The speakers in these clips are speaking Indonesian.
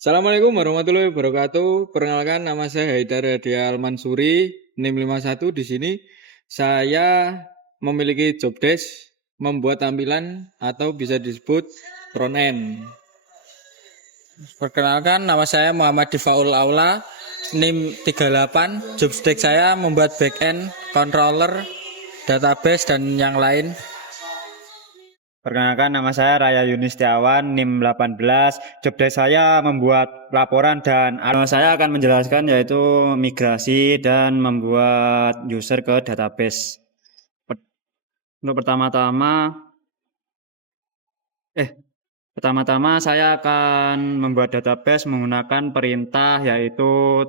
Assalamualaikum warahmatullahi wabarakatuh. Perkenalkan nama saya Haidar Hadial Mansuri, NIM 51. Di sini saya memiliki job desk membuat tampilan atau bisa disebut front end. Perkenalkan nama saya Muhammad Difaul Aula, NIM 38. Job desk saya membuat back end, controller, database dan yang lain. Perkenalkan nama saya Raya Yunistiawan, NIM 18. Job desk saya membuat laporan dan saya akan menjelaskan yaitu migrasi dan membuat user ke database. Untuk pertama-tama saya akan membuat database menggunakan perintah yaitu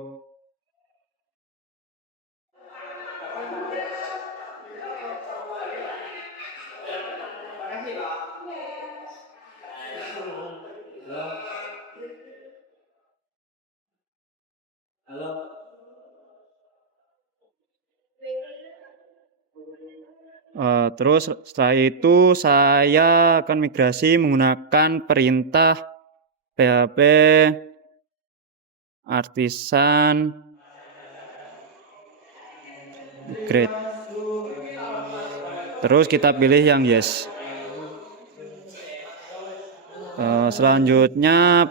terus setelah itu saya akan migrasi menggunakan perintah PHP artisan migrate. Terus kita pilih yang yes. Selanjutnya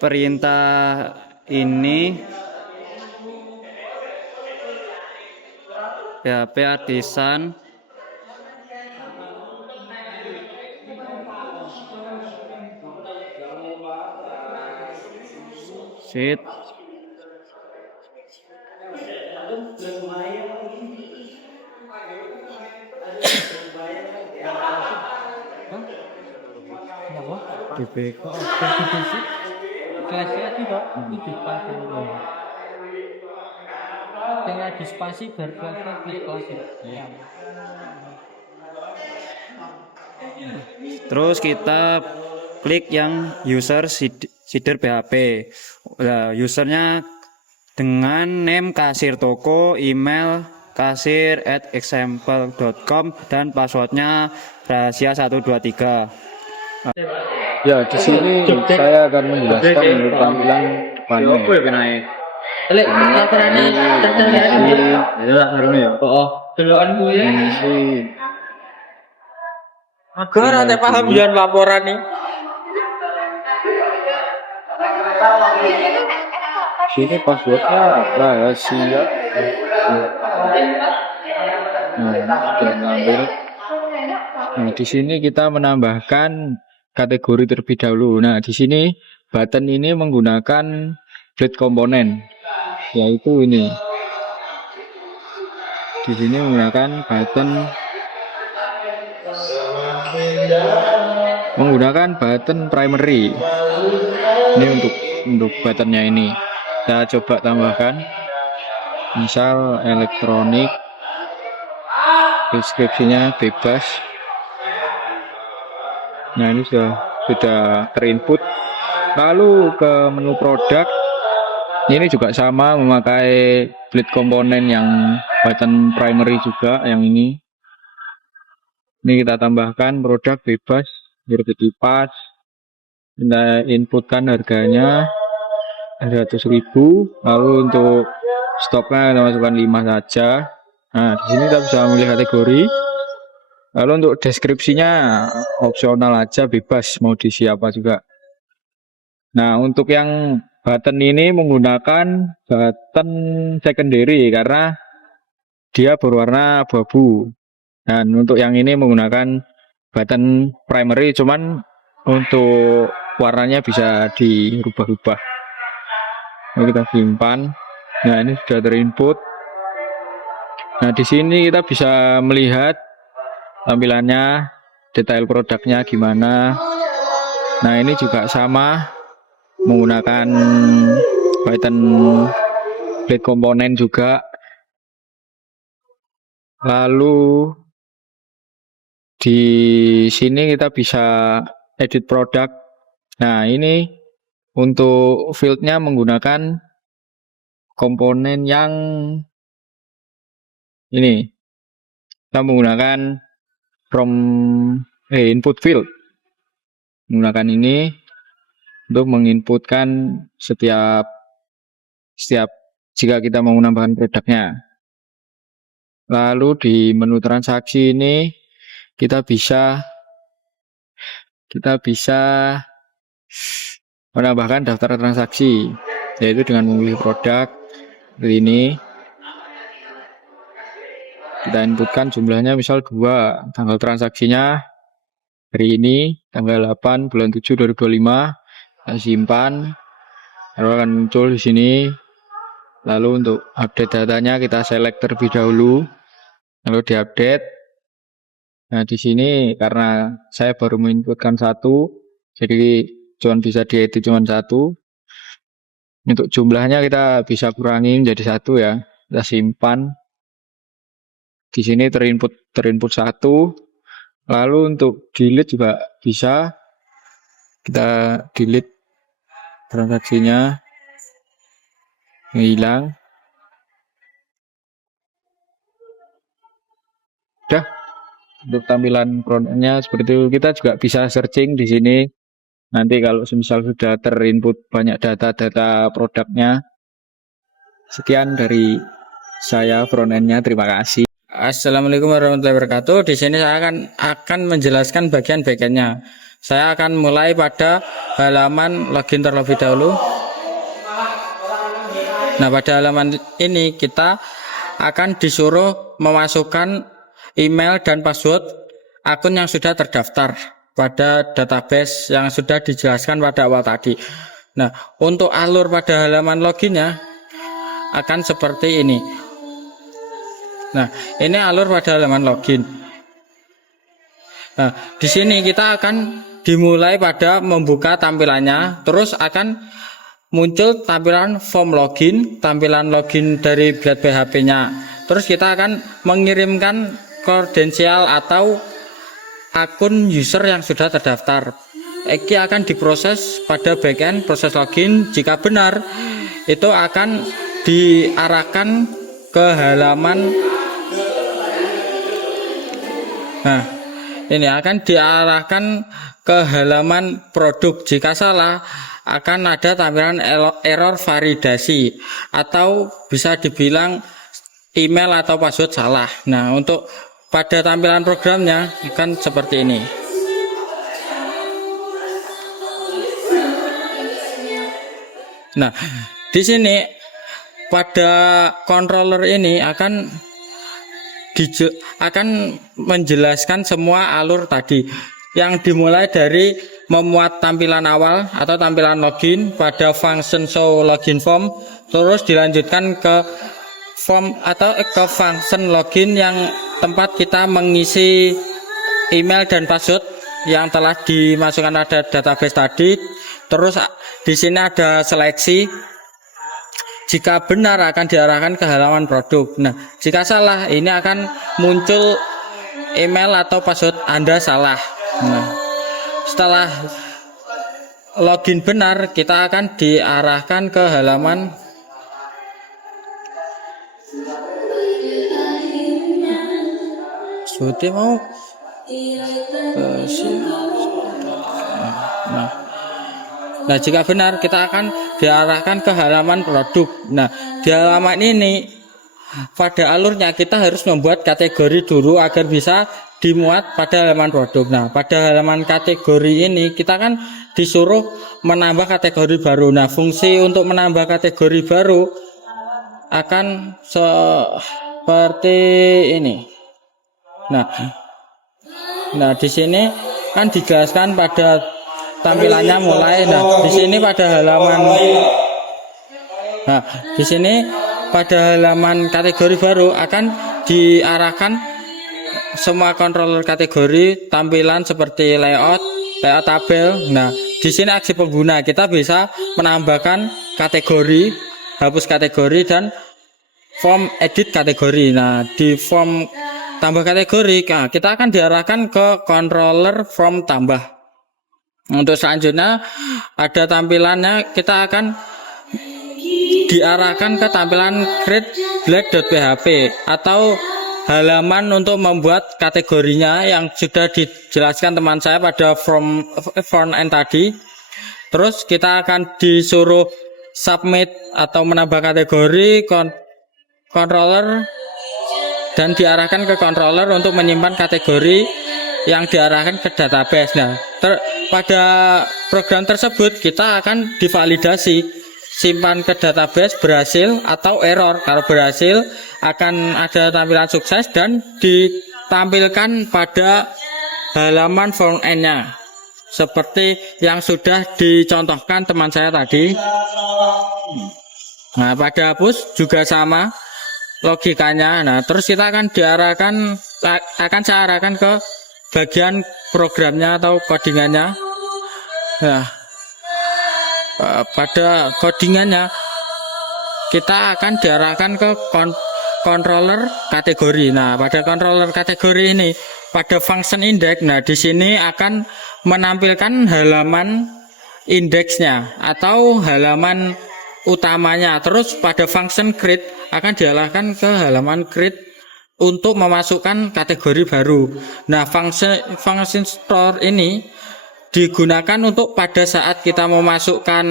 perintah ini PHP artisan sheet DBK kelasnya tidak itu spasi dengan di spasi berkelasnya klik kelasnya ya. Terus kita klik yang user seeder PHP. Usernya dengan name kasir toko, email kasir@example.com dan passwordnya rahasia 123. Ya, di sini saya akan menjelaskan untuk tampilan depannya. Lek laporannya tertera Ya, harusnya ya. oh delokan gue Ini gue rada paham biar laporan nih sini passwordnya rahasia. Nah, kita ngambil. Nah, di sini kita menambahkan kategori terlebih dahulu. Nah, di sini button ini menggunakan blade komponen, yaitu ini. Di sini menggunakan button primary. Ini untuk buttonnya ini. Kita coba tambahkan, misal elektronik, deskripsinya bebas. Nah, ini sudah terinput. Lalu ke menu produk, ini juga sama memakai blade komponen yang button primary juga yang ini. Ini kita tambahkan produk bebas biar jadi pas. Kita inputkan harganya 100.000. Lalu untuk stoknya kita masukkan 5 saja. Nah, di sini kita bisa memilih kategori. Lalu untuk deskripsinya opsional aja, bebas mau diisi apa juga. Nah, untuk yang button ini menggunakan button secondary karena dia berwarna abu-abu. Dan untuk yang ini menggunakan button primary, cuman untuk warnanya bisa dirubah-rubah. Ini kita simpan. Nah, ini sudah terinput. Nah, di sini kita bisa melihat tampilannya, detail produknya gimana. Nah, ini juga sama menggunakan button blade komponen juga. Lalu di sini kita bisa edit produk. Nah, ini untuk fieldnya menggunakan komponen yang ini. Kita menggunakan input field. Menggunakan ini. untuk menginputkan setiap setiap jika kita mau menambahkan produknya. Lalu di menu transaksi ini kita bisa menambahkan daftar transaksi, yaitu dengan memilih produk seperti ini. Kita inputkan jumlahnya misal 2, tanggal transaksinya hari ini tanggal 8 bulan 7 2025. Kita simpan, lalu akan muncul di sini. Lalu untuk update datanya kita select terlebih dahulu, lalu diupdate. Nah di sini karena saya baru menginputkan 1, jadi cuma bisa diedit cuma 1. Untuk jumlahnya kita bisa kurangi menjadi 1 ya. Kita simpan. Di sini terinput 1. Lalu untuk delete juga bisa. Kita delete transaksinya, hilang. Udah. Untuk tampilan produknya seperti itu. Kita juga bisa searching di sini. Nanti kalau misal sudah terinput banyak data-data produknya. Sekian dari saya front-end-nya. Terima kasih. Assalamualaikum warahmatullahi wabarakatuh. Di sini saya akan menjelaskan bagian backend-nya. Saya akan mulai pada halaman login terlebih dahulu. Nah, pada halaman ini kita akan disuruh memasukkan email dan password akun yang sudah terdaftar pada database yang sudah dijelaskan pada awal tadi. Nah, untuk alur pada halaman loginnya akan seperti ini. Nah, ini alur pada halaman login. Nah, di sini kita akan dimulai pada membuka tampilannya, terus akan muncul tampilan form login, tampilan login dari Blade PHP-nya. Terus kita akan mengirimkan kredensial atau akun user yang sudah terdaftar. Ini akan diproses pada backend proses login. Jika benar, itu akan diarahkan ke halaman. Nah, ini akan diarahkan ke halaman produk. Jika salah, akan ada tampilan error validasi atau bisa dibilang email atau password salah. Nah, untuk pada tampilan programnya akan seperti ini. Nah, di sini pada controller ini akan menjelaskan semua alur tadi, yang dimulai dari memuat tampilan awal atau tampilan login pada function show login form, terus dilanjutkan ke form atau ke function login yang tempat kita mengisi email dan password yang telah dimasukkan pada database tadi. Terus di sini ada seleksi. Jika benar akan diarahkan ke halaman produk. Nah, jika salah ini akan muncul email atau password Anda salah. Nah, setelah login benar, kita akan diarahkan ke halaman sudah mau. Nah, jika benar kita akan diarahkan ke halaman produk. Nah, di halaman ini pada alurnya kita harus membuat kategori dulu agar bisa dimuat pada halaman produk. Nah, pada halaman kategori ini kita kan disuruh menambah kategori baru. Nah, fungsi untuk menambah kategori baru akan seperti ini. Nah, di sini kan dijelaskan pada tampilannya mulai. Nah, di sini pada halaman kategori baru akan diarahkan semua controller kategori tampilan seperti layout tabel. Nah, di sini aksi pengguna kita bisa menambahkan kategori, hapus kategori, dan form edit kategori. Nah, di form tambah kategori kita akan diarahkan ke controller form tambah. Untuk selanjutnya ada tampilannya, kita akan diarahkan ke tampilan create blade.php atau halaman untuk membuat kategorinya yang sudah dijelaskan teman saya pada front end tadi. Terus kita akan disuruh submit atau menambah kategori controller dan diarahkan ke controller untuk menyimpan kategori yang diarahkan ke database. Nah, pada program tersebut kita akan divalidasi simpan ke database berhasil atau error. Kalau berhasil akan ada tampilan sukses dan ditampilkan pada halaman front end-nya seperti yang sudah dicontohkan teman saya tadi. Nah, pada hapus juga sama logikanya. Nah, terus kita akan saya arahkan ke bagian programnya atau codingannya. Nah, pada codingannya kita akan diarahkan ke controller kategori. Nah, pada controller kategori ini pada function index, nah di sini akan menampilkan halaman indeksnya atau halaman utamanya. Terus pada function create akan diarahkan ke halaman create untuk memasukkan kategori baru. Nah, function store ini digunakan untuk pada saat kita memasukkan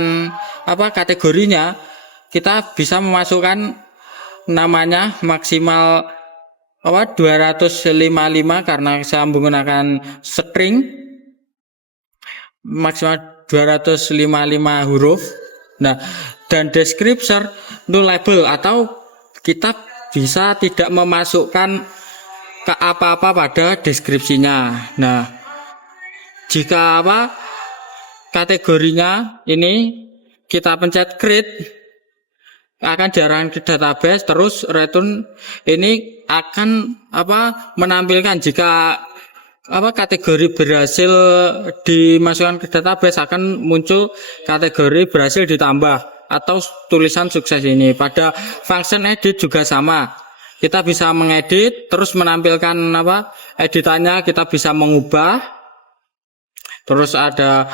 kategorinya, kita bisa memasukkan namanya maksimal 255 karena saya menggunakan string maksimal 255 huruf. Nah, dan descriptor nullable atau kita bisa tidak memasukkan ke apa-apa pada deskripsinya. Nah, jika kategorinya ini kita pencet create akan diarahkan ke database, terus return ini akan menampilkan jika kategori berhasil dimasukkan ke database akan muncul kategori berhasil ditambah atau tulisan sukses ini. Pada function edit juga sama. Kita bisa mengedit terus menampilkan editannya, kita bisa mengubah. Terus ada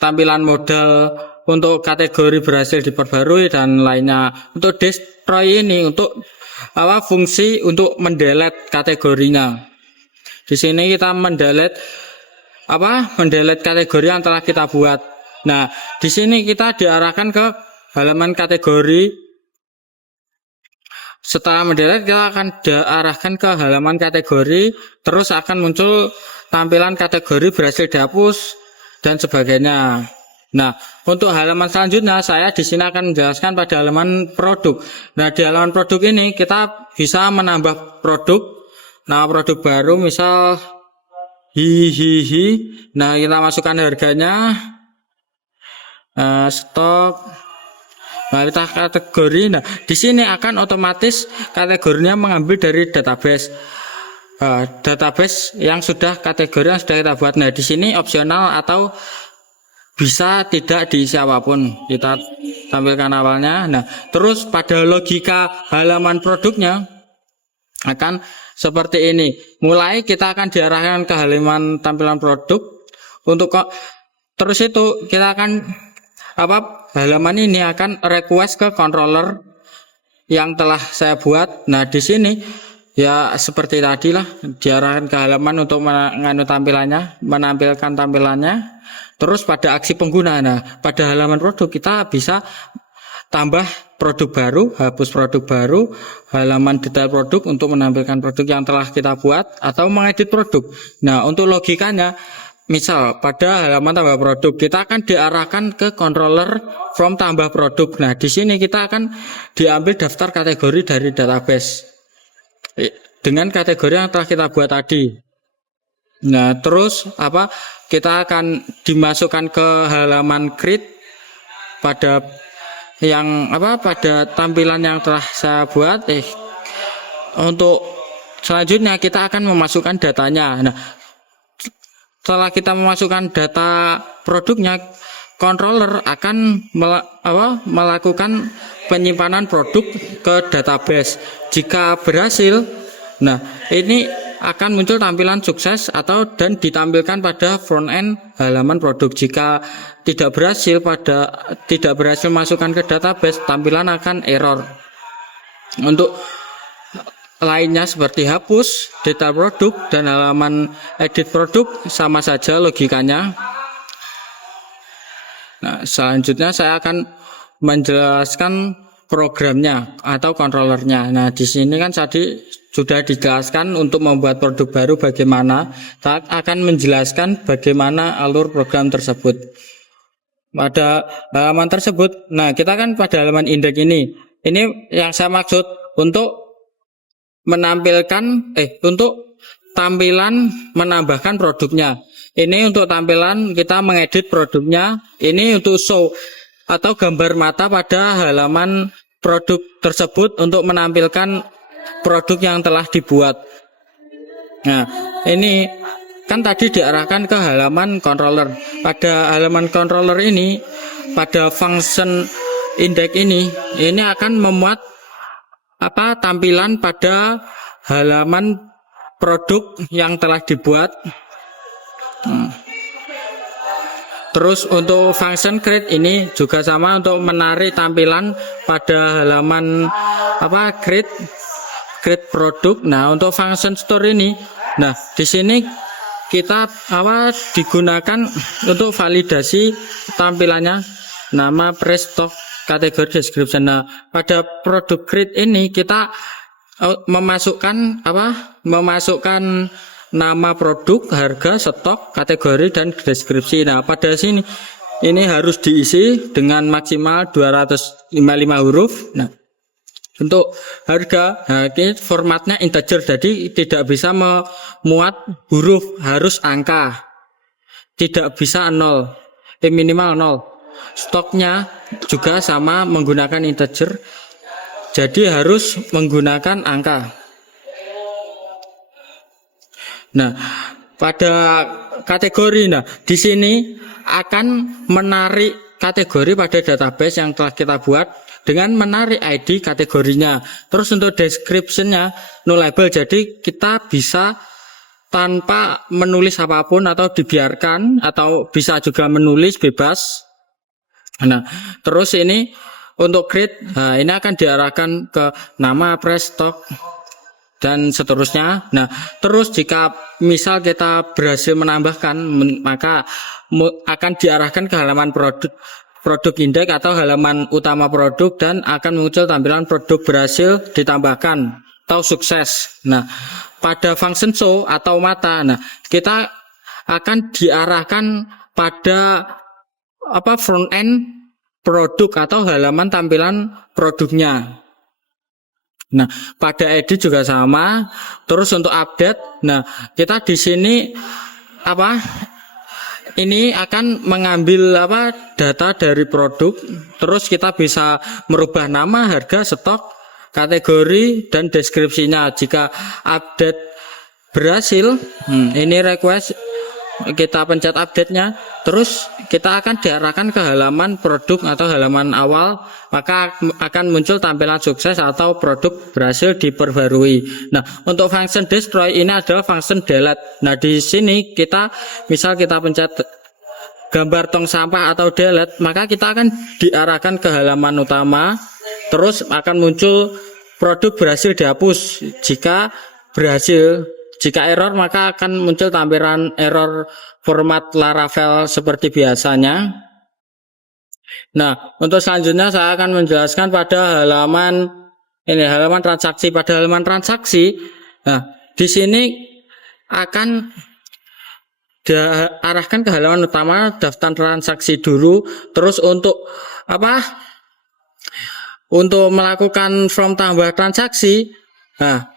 tampilan modal untuk kategori berhasil diperbarui dan lainnya. Untuk destroy ini untuk fungsi untuk mendelete kategorinya. Di sini kita mendelete kategori yang telah kita buat. Nah, di sini kita diarahkan ke halaman kategori. Setelah mendelete kita akan diarahkan ke halaman kategori, terus akan muncul tampilan kategori berhasil dihapus dan sebagainya. Nah, untuk halaman selanjutnya saya di sini akan menjelaskan pada halaman produk. Nah, di halaman produk ini kita bisa menambah produk. Nah, produk baru misal hihihi. Nah, kita masukkan harganya. Stok. Nah, kita kategori. Nah, di sini akan otomatis kategorinya mengambil dari database. Database yang sudah kategori yang sudah kita buat. Nah, di sini opsional atau bisa tidak diisi apapun. Kita tampilkan awalnya. Nah, terus pada logika halaman produknya akan seperti ini. Mulai kita akan diarahkan ke halaman tampilan produk. Terus itu kita akan halaman ini akan request ke controller yang telah saya buat. Nah, di sini ya seperti tadi lah, diarahkan ke halaman untuk menampilkan tampilannya. Terus pada aksi pengguna, nah pada halaman produk kita bisa tambah produk baru, hapus produk baru, halaman detail produk untuk menampilkan produk yang telah kita buat, atau mengedit produk. Nah, untuk logikanya, misal pada halaman tambah produk kita akan diarahkan ke controller from tambah produk. Nah, di sini kita akan diambil daftar kategori dari database dengan kategori yang telah kita buat tadi. Nah, terus kita akan dimasukkan ke halaman create pada pada tampilan yang telah saya buat. Untuk selanjutnya kita akan memasukkan datanya. Nah, setelah kita memasukkan data produknya, controller akan melakukan penyimpanan produk ke database. Jika berhasil, nah ini akan muncul tampilan sukses dan ditampilkan pada front end halaman produk. Jika tidak berhasil masukkan ke database, tampilan akan error. Untuk lainnya seperti hapus, data produk dan halaman edit produk sama saja logikanya. Nah, selanjutnya saya akan menjelaskan programnya atau controllernya. Nah, di sini kan tadi sudah dijelaskan untuk membuat produk baru bagaimana. Saya akan menjelaskan bagaimana alur program tersebut. Pada halaman tersebut, nah kita kan pada halaman indeks ini yang saya maksud untuk untuk tampilan menambahkan produknya. Ini untuk tampilan kita mengedit produknya. Ini untuk show atau gambar mata pada halaman produk tersebut untuk menampilkan produk yang telah dibuat. Nah, ini kan tadi diarahkan ke halaman controller. Pada halaman controller ini, pada function index ini akan memuat tampilan pada halaman produk yang telah dibuat. Terus untuk function create ini juga sama untuk menarik tampilan pada halaman create produk. Nah, untuk function store ini, nah di sini kita digunakan untuk validasi tampilannya, nama, price, stock, kategori, description. Nah, pada produk create ini kita memasukkan nama produk, harga, stok, kategori, dan deskripsi. Nah, pada sini ini harus diisi dengan maksimal 255 huruf. Nah, untuk harga, ini formatnya integer, jadi tidak bisa memuat huruf, harus angka, tidak bisa 0, minimal 0. Stoknya juga sama menggunakan integer, jadi harus menggunakan angka. Nah, pada kategori, nah di sini akan menarik kategori pada database yang telah kita buat dengan menarik ID kategorinya. Terus untuk description-nya nullable, jadi kita bisa tanpa menulis apapun atau dibiarkan, atau bisa juga menulis bebas. Nah, terus ini untuk create, nah ini akan diarahkan ke nama, price, stock, dan seterusnya. Nah, terus jika misal kita berhasil menambahkan, maka akan diarahkan ke halaman produk indeks atau halaman utama produk, dan akan muncul tampilan produk berhasil ditambahkan atau sukses. Nah, pada function show atau mata, nah kita akan diarahkan pada front end produk atau halaman tampilan produknya. Nah, pada edit juga sama. Terus untuk update, nah kita di sini ini akan mengambil data dari produk. Terus kita bisa merubah nama, harga, stok, kategori, dan deskripsinya. Jika update berhasil, ini request, kita pencet update-nya, terus kita akan diarahkan ke halaman produk atau halaman awal, maka akan muncul tampilan sukses atau produk berhasil diperbarui. Nah, untuk function destroy ini adalah function delete. Nah, di sini misal kita pencet gambar tong sampah atau delete, maka kita akan diarahkan ke halaman utama, terus akan muncul produk berhasil dihapus. Jika error, maka akan muncul tampilan error format Laravel seperti biasanya. Nah, untuk selanjutnya saya akan menjelaskan pada halaman transaksi. Pada halaman transaksi, nah di sini akan diarahkan ke halaman utama, daftar transaksi dulu. Terus untuk untuk melakukan form tambah transaksi, nah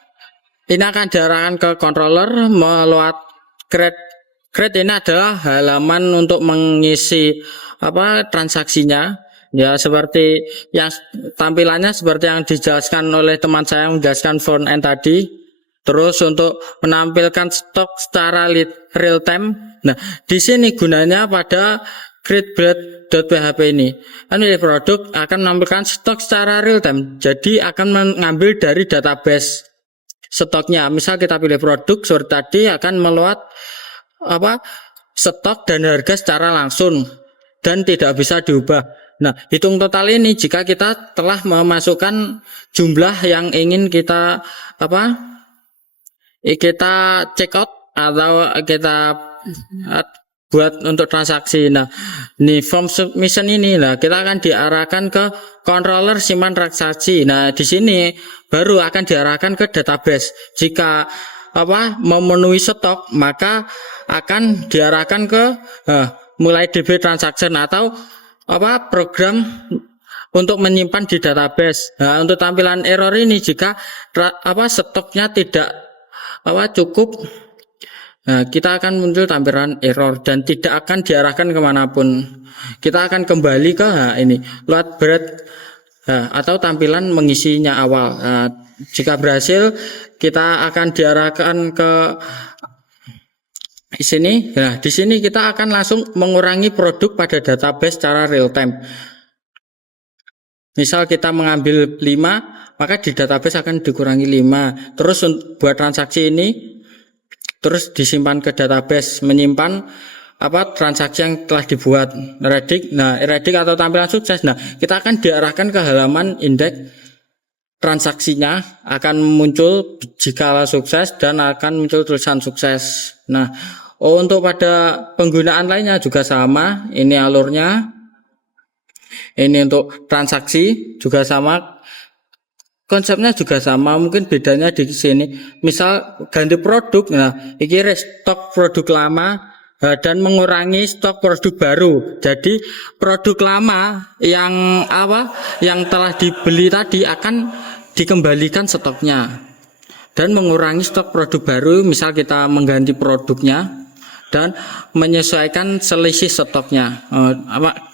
ini akan diarahkan ke controller melalui create ini adalah halaman untuk mengisi transaksinya, ya seperti yang tampilannya seperti yang dijelaskan oleh teman saya yang menjelaskan front end tadi. Terus untuk menampilkan stok secara real time, nah di sini gunanya pada create.php ini. Ini produk akan menampilkan stok secara real time, jadi akan mengambil dari database stoknya. Misal kita pilih produk seperti tadi, akan meluat stok dan harga secara langsung dan tidak bisa diubah. Nah, hitung total ini jika kita telah memasukkan jumlah yang ingin kita check out atau kita buat untuk transaksi. Nah, ini form submission ini lah kita akan diarahkan ke controller simpan transaksi. Nah, di sini baru akan diarahkan ke database. Jika memenuhi stok, maka akan diarahkan ke mulai DB transaction atau program untuk menyimpan di database. Nah, untuk tampilan error ini jika stoknya tidak cukup, nah, kita akan muncul tampilan error dan tidak akan diarahkan kemanapun. Kita akan kembali ke ini load bread atau tampilan mengisinya awal. Nah, jika berhasil, kita akan diarahkan ke sini. Nah, di sini kita akan langsung mengurangi produk pada database secara real time. Misal kita mengambil 5, maka di database akan dikurangi 5. Terus buat transaksi ini terus disimpan ke database, menyimpan transaksi yang telah dibuat redik. Nah, redik atau tampilan sukses. Nah, kita akan diarahkan ke halaman indeks transaksinya, akan muncul jika sukses dan akan muncul tulisan sukses. Nah, untuk pada penggunaan lainnya juga sama. Ini alurnya. Ini untuk transaksi juga sama. Konsepnya juga sama, mungkin bedanya di sini. Misal ganti produk, nah ini restock produk lama dan mengurangi stok produk baru. Jadi produk lama yang telah dibeli tadi akan dikembalikan stoknya dan mengurangi stok produk baru. Misal kita mengganti produknya dan menyesuaikan selisih stoknya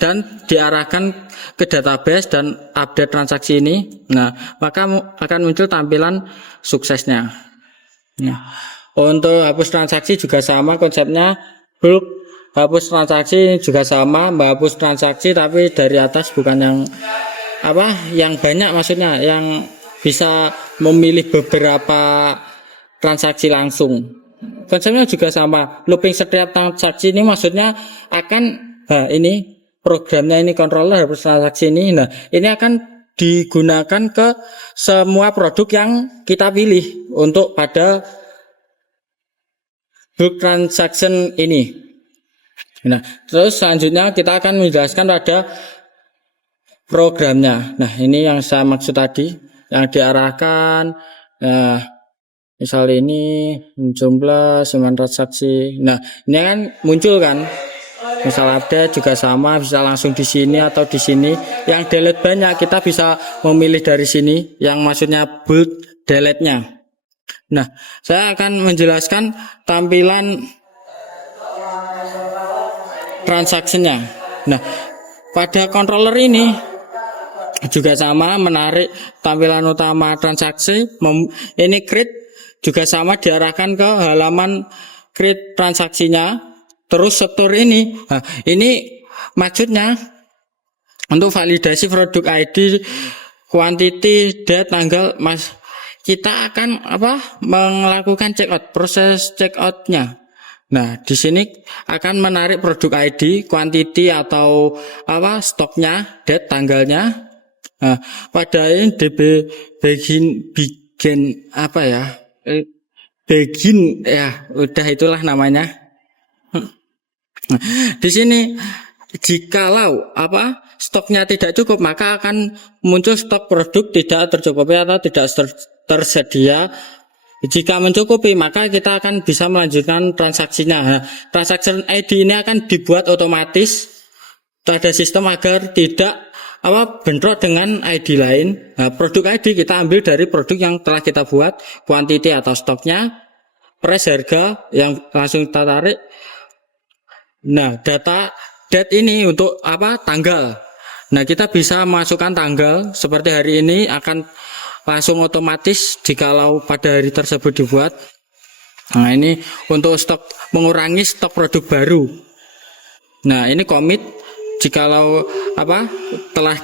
dan diarahkan ke database dan update transaksi ini. Nah, maka akan muncul tampilan suksesnya. Nah, untuk hapus transaksi juga sama konsepnya. Bulk hapus transaksi juga sama, menghapus transaksi tapi dari atas, bukan yang banyak, maksudnya yang bisa memilih beberapa transaksi langsung. Konsepnya juga sama. Looping setiap transaksi ini maksudnya akan ini programnya, ini controller hapus transaksi ini. Nah, ini akan digunakan ke semua produk yang kita pilih untuk pada bulk transaction ini. Nah, terus selanjutnya kita akan menjelaskan pada programnya. Nah, ini yang saya maksud tadi, yang diarahkan. Nah, misal ini jumlah 9 transaksi. Nah, ini kan muncul kan. Misal update juga sama, bisa langsung di sini atau di sini. Yang delete banyak, kita bisa memilih dari sini. Yang maksudnya bulk delete-nya. Nah, saya akan menjelaskan tampilan transaksinya. Nah, pada controller ini juga sama, menarik tampilan utama transaksi. Ini create juga sama, diarahkan ke halaman create transaksinya. Terus store ini, nah, ini maksudnya untuk validasi produk ID, quantity, date, tanggal, kita akan melakukan checkout, proses checkoutnya. Nah, di sini akan menarik produk ID, quantity atau stoknya, date, tanggalnya. Nah, pada ini begin udah itulah namanya. Di sini jikalau stoknya tidak cukup, maka akan muncul stok produk tidak tercukupi atau tidak tersedia. Jika mencukupi, maka kita akan bisa melanjutkan transaksinya. Nah, transaction ID ini akan dibuat otomatis pada sistem agar tidak bentrok dengan ID lain. Nah, produk ID kita ambil dari produk yang telah kita buat, quantity atau stoknya, price harga yang langsung kita tarik. Nah, date ini untuk tanggal. Nah, kita bisa masukkan tanggal seperti hari ini, akan langsung otomatis jikalau pada hari tersebut dibuat. Nah, ini untuk stok, mengurangi stok produk baru. Nah, ini commit jikalau telah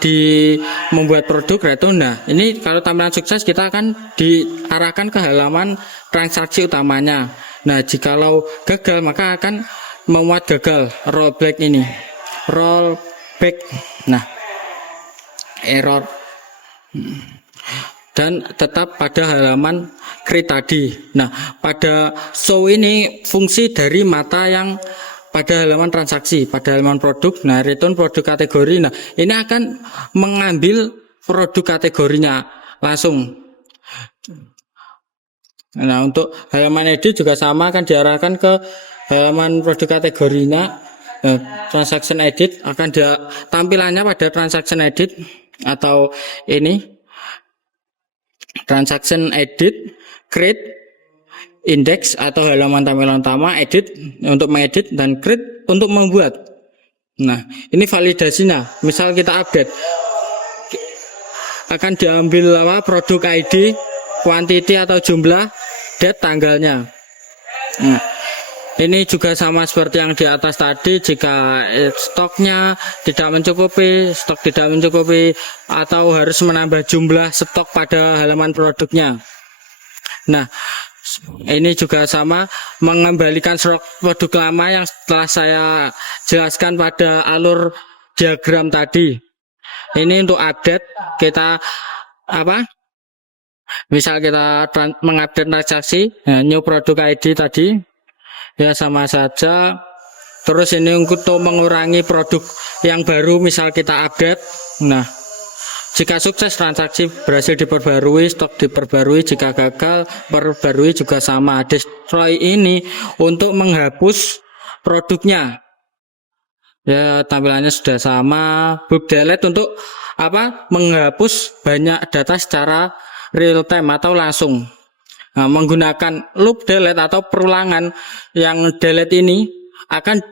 membuat produk return. Nah, ini kalau tampilan sukses kita akan diarahkan ke halaman transaksi utamanya. Nah, jikalau gagal maka akan memuat gagal, rollback ini, rollback. Nah, error dan tetap pada halaman create tadi. Nah, pada show ini fungsi dari mata yang pada halaman transaksi, pada halaman produk. Nah, return produk kategori. Nah, ini akan mengambil produk kategorinya langsung. Nah, untuk halaman edit juga sama, akan diarahkan ke halaman produk kategorinya. Transaction edit akan dia tampilannya pada transaction edit atau ini transaction edit, create, index atau halaman tampilan utama, edit untuk mengedit, dan create untuk membuat. Nah, ini validasinya. Misal kita update, akan diambil produk ID, quantity atau jumlah, date, tanggalnya. Nah, ini juga sama seperti yang di atas tadi. Jika stoknya tidak mencukupi, stok tidak mencukupi, atau harus menambah jumlah stok pada halaman produknya. Nah, ini juga sama, mengembalikan stok produk lama yang telah saya jelaskan pada alur diagram tadi. Ini untuk update, kita misal kita mengupdate transaksi, new produk ID tadi, ya sama saja. Terus ini untuk mengurangi produk yang baru, misal kita update. Nah, jika sukses transaksi berhasil diperbarui, stok diperbarui. Jika gagal perbarui juga sama. Destroy ini untuk menghapus produknya. Ya, tampilannya sudah sama. Bulk delete untuk menghapus banyak data secara real time atau langsung. Nah, menggunakan loop delete atau perulangan, yang delete ini akan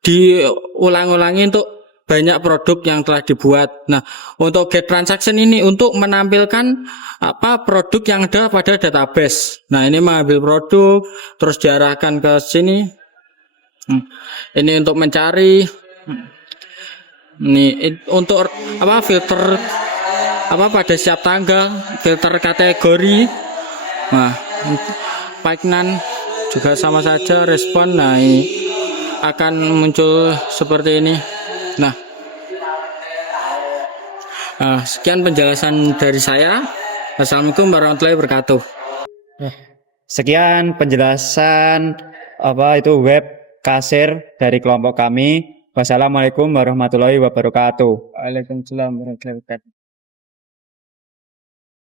diulang-ulangi untuk banyak produk yang telah dibuat. Nah, untuk get transaction ini untuk menampilkan produk yang ada pada database. Nah, ini mengambil produk terus diarahkan ke sini. Ini untuk mencari. Ini untuk filter pada setiap tanggal, filter kategori. Nah, pagnan juga sama saja, respon. Nah, ini akan muncul seperti ini. Nah, sekian penjelasan dari saya. Assalamualaikum warahmatullahi wabarakatuh. Sekian penjelasan web kasir dari kelompok kami. Wassalamualaikum warahmatullahi wabarakatuh. Waalaikumsalam warahmatullahi wabarakatuh.